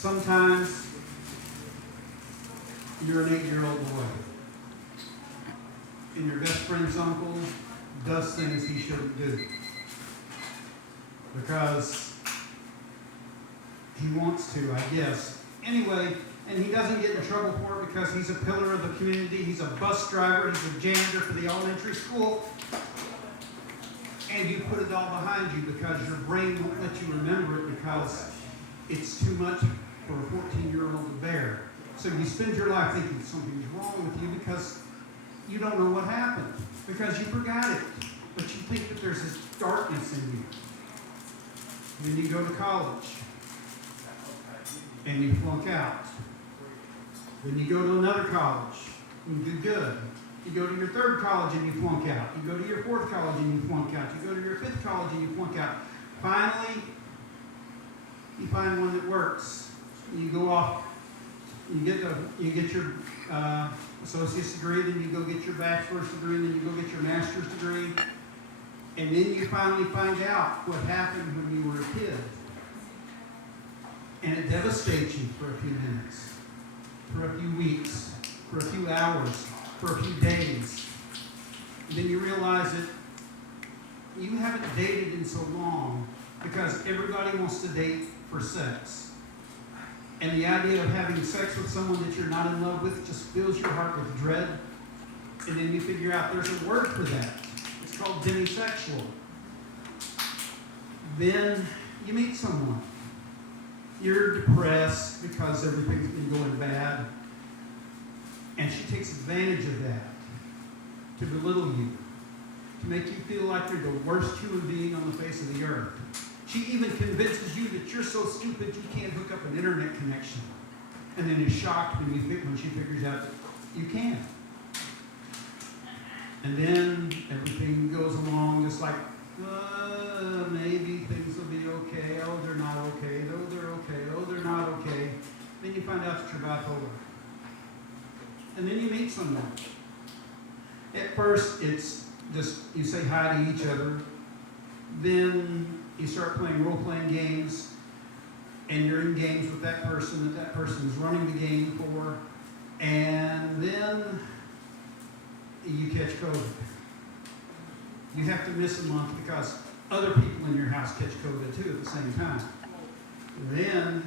Sometimes you're an 8-year-old boy, and your best friend's uncle does things he shouldn't do because he wants to, I guess. Anyway, and he doesn't get in trouble for it because he's a pillar of the community. He's a bus driver. He's a janitor for the elementary school. And you put it all behind you because your brain won't let you remember it because it's too much for a 14-year-old to bear. So you spend your life thinking something's wrong with you because you don't know what happened, because you forgot it. But you think that there's this darkness in you. Then you go to college, and you flunk out. Then you go to another college, and you do good. You go to your third college, and you flunk out. You go to your fourth college, and you flunk out. You go to your fifth college, and you flunk out. Finally, you find one that works. You go off. You get your associate's degree, then you go get your bachelor's degree, then you go get your master's degree, and then you finally find out what happened when you were a kid. And it devastates you for a few minutes, for a few weeks, for a few hours, for a few days. And then you realize that you haven't dated in so long because everybody wants to date for sex. And the idea of having sex with someone that you're not in love with just fills your heart with dread. And then you figure out there's a word for that. It's called demisexual. Then you meet someone. You're depressed because everything's been going bad. And she takes advantage of that to belittle you, to make you feel like you're the worst human being on the face of the earth. She even convinces you that you're so stupid you can't hook up an internet connection. And then is shocked when she figures out that you can. And then everything goes along just like, maybe things will be okay. Oh, they're not okay. Oh, they're okay. Oh, they're not okay. Then you find out that you're bipolar. And then you meet someone. At first, it's just you say hi to each other. Then you start playing role-playing games, and you're in games with that person is running the game for, and then you catch COVID. You have to miss a month because other people in your house catch COVID too at the same time. Then,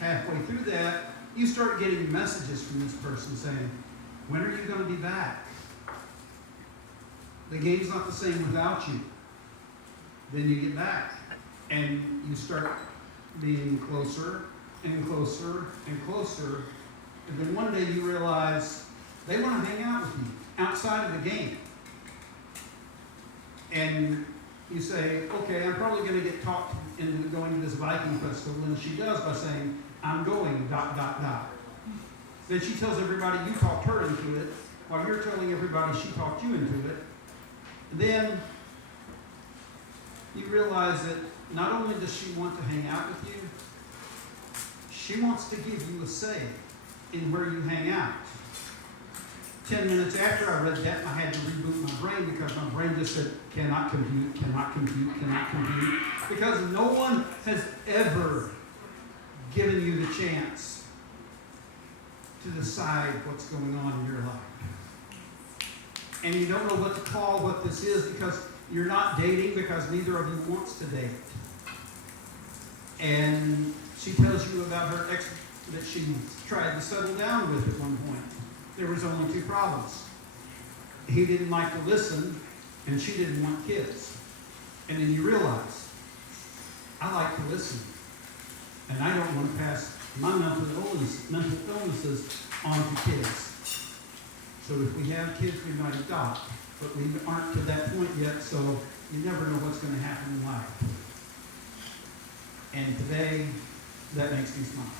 halfway through that, you start getting messages from this person saying, when are you going to be back? The game's not the same without you. Then you get back, and you start being closer and closer and closer. And then one day you realize they want to hang out with you outside of the game. And you say, okay, I'm probably going to get talked into going to this Viking festival. And she does by saying, I'm going, ... Then she tells everybody you talked her into it, while you're telling everybody she talked you into it. Then you realize that not only does she want to hang out with you, she wants to give you a say in where you hang out. 10 minutes after I read that, I had to reboot my brain because my brain just said, cannot compute, cannot compute, cannot compute. Because no one has ever given you the chance to decide what's going on in your life. And you don't know what to call what this is because you're not dating because neither of you wants to date. And she tells you about her ex that she tried to settle down with at one point. There was only two problems. He didn't like to listen, and she didn't want kids. And then you realize, I like to listen, and I don't want to pass my mental illnesses on to kids. So if we have kids, we might adopt. But we aren't to that point yet, so you never know what's going to happen in life. And today, that makes me smile.